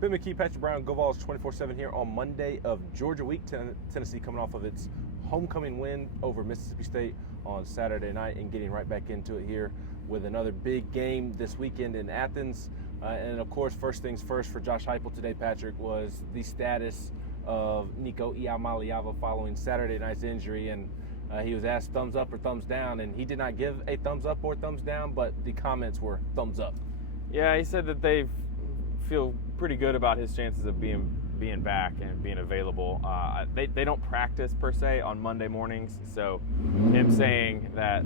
Ben McKee, Patrick Brown, Go Vols 24/7 here on Monday of Georgia Week. Tennessee coming off of its homecoming win over Mississippi State on Saturday night and getting right back into it here with another big game this weekend in Athens. And of course, first things first for Josh Heupel today, Patrick, was the status of Nico following Saturday night's injury. And he was asked thumbs up or thumbs down, and he did not give a thumbs up or thumbs down, but the comments were thumbs up. Yeah, he said that they feel pretty good about his chances of being back and being available. They don't practice per se on Monday mornings, so him saying that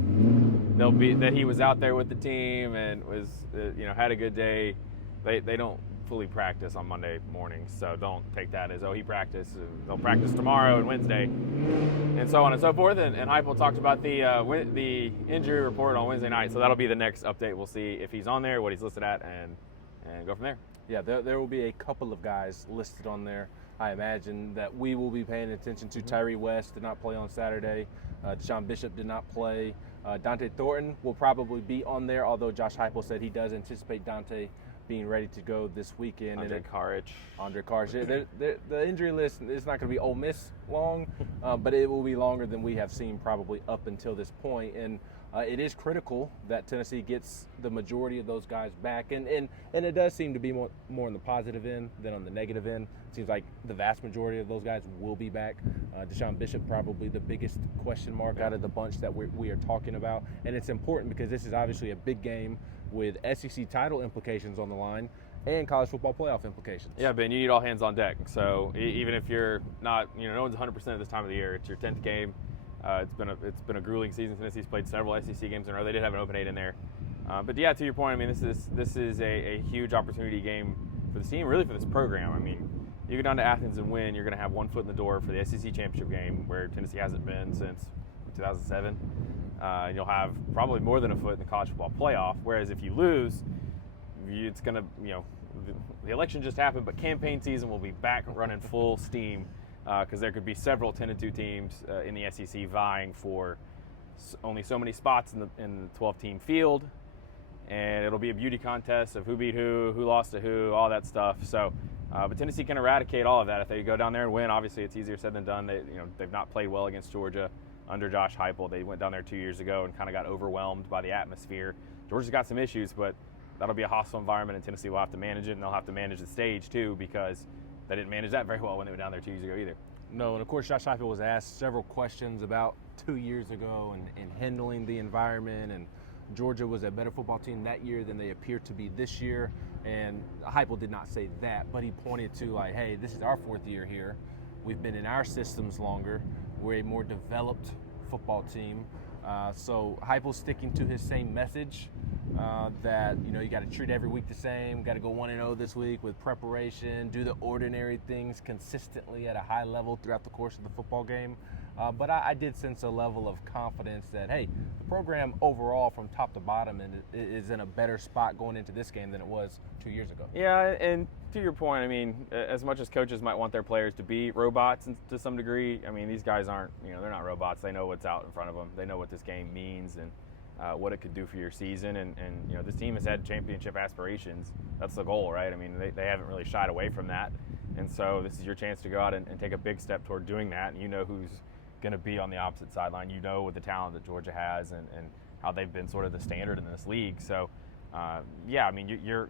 he was out there with the team and was had a good day. They don't fully practice on Monday mornings, so don't take that as he practiced. They'll practice tomorrow and Wednesday, and so on and so forth. And Heupel talked about the injury report on Wednesday night, so that'll be the next update. We'll see if he's on there, what he's listed at, and go from there. Yeah, there will be a couple of guys listed on there. I imagine that we will be paying attention to. Tyree West did not play on Saturday. Deshaun Bishop did not play. Dante Thornton will probably be on there, although Josh Heupel said he does anticipate Dante being ready to go this weekend. Andre Karich. The injury list is not going to be Ole Miss long, but it will be longer than we have seen probably up until this point. And it is critical that Tennessee gets the majority of those guys back. And it does seem to be more on the positive end than on the negative end. It seems like the vast majority of those guys will be back. Deshaun Bishop probably the biggest question mark out of the bunch that we are talking about. And it's important because this is obviously a big game with SEC title implications on the line and college football playoff implications. Yeah, Ben, you need all hands on deck. So even if you're not, no one's 100% at this time of the year. It's your 10th game. It's been a grueling season. Tennessee's played several SEC games in a row. They did have an open 8 in there. But yeah, to your point, I mean, this is a huge opportunity game for this team, really for this program. I mean, you go down to Athens and win, you're going to have one foot in the door for the SEC championship game, where Tennessee hasn't been since 2007. You'll have probably more than a foot in the college football playoff. Whereas if you lose, it's going to, the election just happened, but campaign season will be back running full steam. Because there could be several 10-2 teams in the SEC vying for only so many spots in the 12-team field, and it'll be a beauty contest of who beat who lost to who, all that stuff. So, but Tennessee can eradicate all of that if they go down there and win. Obviously, it's easier said than done. They've not played well against Georgia under Josh Heupel. They went down there 2 years ago and kind of got overwhelmed by the atmosphere. Georgia's got some issues, but that'll be a hostile environment, and Tennessee will have to manage it, and they'll have to manage the stage too, because they didn't manage that very well when they went down there 2 years ago either. No, and of course Josh Heupel was asked several questions about 2 years ago and handling the environment, and Georgia was a better football team that year than they appear to be this year. And Heupel did not say that, but he pointed to hey, this is our 4th year here. We've been in our systems longer. We're a more developed football team. So Heupel's sticking to his same message that you got to treat every week the same. Got to go 1-0 this week with preparation. Do the ordinary things consistently at a high level throughout the course of the football game. But I did sense a level of confidence that the program overall from top to bottom is in a better spot going into this game than it was 2 years ago. Yeah, and to your point, I mean, as much as coaches might want their players to be robots to some degree, I mean, these guys aren't, they're not robots. They know what's out in front of them. They know what this game means and what it could do for your season. And this team has had championship aspirations. That's the goal, right? I mean, they haven't really shied away from that. And so this is your chance to go out and take a big step toward doing that. And who's going to be on the opposite sideline. With the talent that Georgia has and how they've been sort of the standard in this league. So, yeah, I mean, your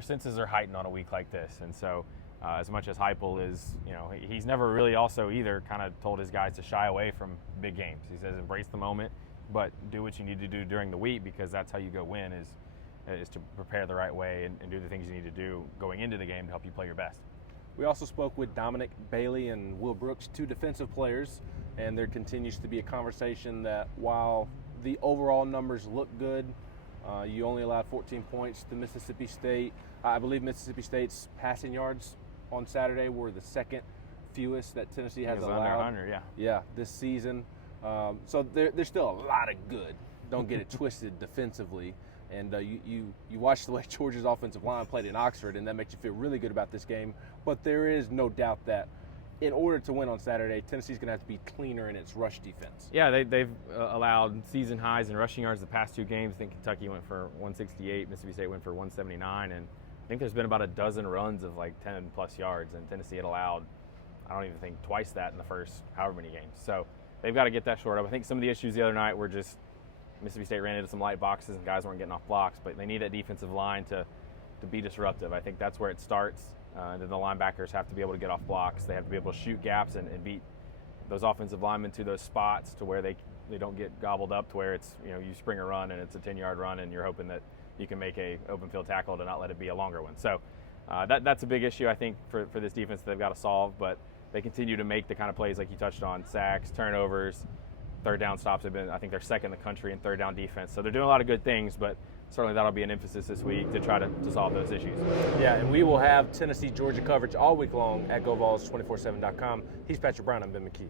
senses are heightened on a week like this. And so as much as Heupel is, he's never really also either kind of told his guys to shy away from big games. He says embrace the moment, but do what you need to do during the week, because that's how you go win is to prepare the right way and do the things you need to do going into the game to help you play your best. We also spoke with Dominic Bailey and Will Brooks, 2 defensive players, and there continues to be a conversation that while the overall numbers look good, you only allowed 14 points to Mississippi State. I believe Mississippi State's passing yards on Saturday were the second fewest that Tennessee has allowed. Under 100, yeah, this season. So there's still a lot of good. Don't get it twisted defensively. And you watch the way Georgia's offensive line played in Oxford, and that makes you feel really good about this game. But there is no doubt that in order to win on Saturday, Tennessee's going to have to be cleaner in its rush defense. Yeah, they've allowed season highs in rushing yards the past 2 games. I think Kentucky went for 168, Mississippi State went for 179, and I think there's been about a dozen runs of like 10+ yards, and Tennessee had allowed, I don't even think, twice that in the first however many games. So they've got to get that short up. I think some of the issues the other night were just Mississippi State ran into some light boxes and guys weren't getting off blocks, but they need that defensive line to be disruptive. I think that's where it starts. Then the linebackers have to be able to get off blocks. They have to be able to shoot gaps and beat those offensive linemen to those spots to where they don't get gobbled up, to where it's, you spring a run and it's a 10-yard run and you're hoping that you can make a open field tackle to not let it be a longer one. So that's a big issue, I think, for this defense that they've got to solve. But they continue to make the kind of plays like you touched on: sacks, turnovers, third down stops. Have been, I think, they're second in the country in third down defense. So they're doing a lot of good things, but certainly that'll be an emphasis this week to try to solve those issues. Yeah, and we will have Tennessee-Georgia coverage all week long at GoVols247.com. He's Patrick Brown. I'm Ben McKee.